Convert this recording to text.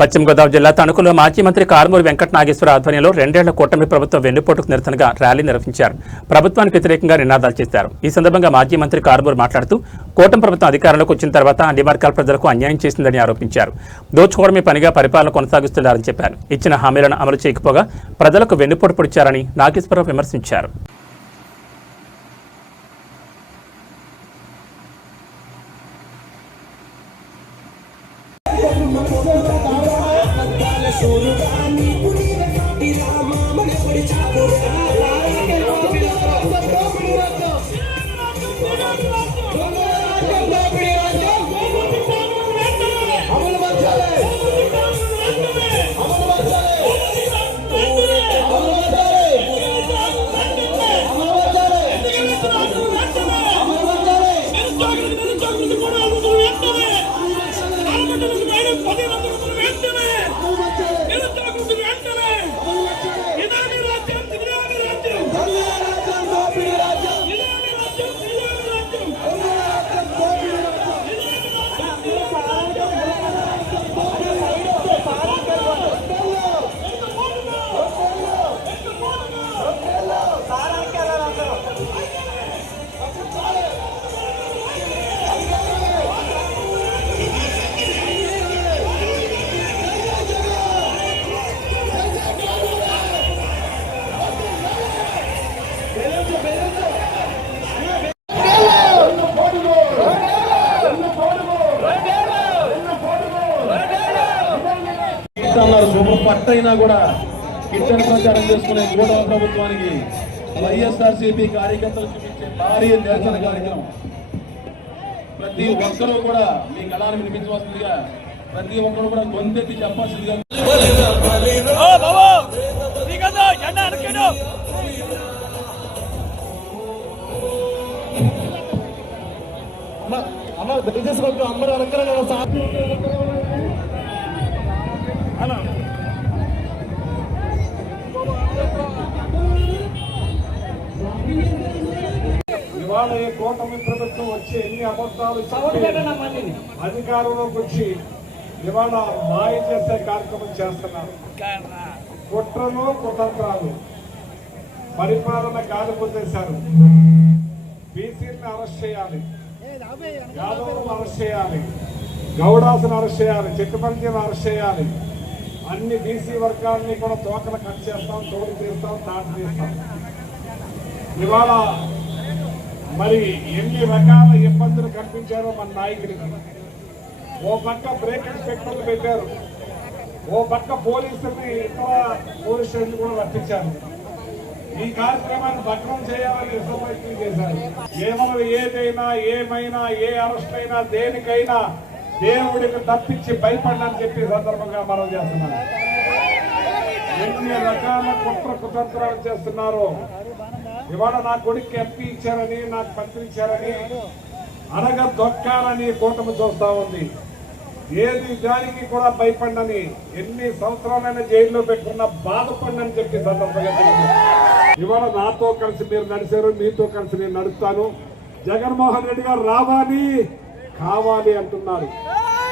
పశ్చిమ గోదావరి జిల్లా తణుకులో మాజీ మంత్రి కారుమూరి వెంకట నాగేశ్వర ఆధ్వర్యంలో 2 ఏళ్ల కూటమి ప్రభుత్వం వెన్నుపోటుకు నిరసనగా ర్యాలీ నిర్వహించారు. ప్రభుత్వానికి వ్యతిరేకంగా నినాదాలు చేశారు. ఈ సందర్భంగా మాజీ మంత్రి కారుమూరి మాట్లాడుతూ కూటమి ప్రభుత్వం అధికారంలోకి వచ్చిన తర్వాత అన్ని వర్గాల ప్రజలకు అన్యాయం చేసిందని ఆరోపించారు. దోచుకోవడమే పనిగా పరిపాలన కొనసాగిస్తున్నారని చెప్పారు. ఇచ్చిన హామీలను అమలు చేయకపోగా ప్రజలకు వెన్నుపోటు పొడిచారని నాగేశ్వరరావు విమర్శించారు. సూపర్ పట్టైనా కూడా కిట్టన్ ప్రచారం చేసుకునే కూటమి ప్రభుత్వానికి వైఎస్ఆర్సీపీ కార్యకర్తలు చూపించే భారీ నిరసన కార్యక్రమం. ప్రతి ఒక్కరూ కూడా మీ కళాన్ని వినిపించవలసిందిగా, ప్రతి ఒక్కరు కూడా గొంతెత్తి చెప్పాల్సిందిగా. దయచేసి అందరూ అలంకరణ ఇవాళ ఈ కూటమి ప్రభుత్వం వచ్చి ఎన్ని అబద్ధాలు అధికారంలోకి వచ్చి ఇవాళ మాయ చేసే కార్యక్రమం చేస్తున్నారు. కుట్రలు కుతంత్రాలు పరిపాలన గాలిపోతేశారు. బీసీలను అరెస్ట్ చేయాలి, యాదవులను అరెస్ట్ చేయాలి, గౌడాసును అరెస్ట్ చేయాలి, చెట్టుపల్లిని అరెస్ట్ చేయాలి. అన్ని బీసీ వర్గాలని కూడా తోకలు కట్ చేస్తాం, తోడు తీస్తాం, తాటు తీస్తాం. ఇవాళ మరి ఎన్ని రకాల ఇబ్బందులు కల్పించారో మన నాయకుడికి. ఓ పక్క బ్రేక్ ఇన్స్పెక్టర్లు పెట్టారు, ఓ పక్క పోలీసుల్ని ఇతర పోలీస్ స్టేషన్లు కూడా రప్పించారు. ఈ కార్యక్రమాన్ని భగ్నం చేయాలని విశ్వప్రయత్నం చేశారు. ఏదైనా ఏమైనా ఏ అరెస్ట్ అయినా దేనికైనా దేవుడికి తప్పించి భయపడని చెప్పి సందర్భంగా మనం చేస్తున్నాం. ఎన్ని రకాల కుట్ర కుతంత్రాలు చేస్తున్నారో. ఇవాళ నా కొడుకు ఎంపీ ఇచ్చారని, నాకు మంత్రి ఇచ్చారని అనగా దొక్కాలని కూటమి చూస్తా ఉంది. ఏది దానికి కూడా భయపడని, ఎన్ని సంవత్సరాలైనా జైల్లో పెట్టుకున్న బాధపడని చెప్పి సందర్భంగా ఇవాళ నాతో కలిసి మీరు నడిచారు, మీతో కలిసి నేను నడుస్తాను. జగన్మోహన్ రెడ్డి గారు రావాలి కావాలి అంటున్నారు.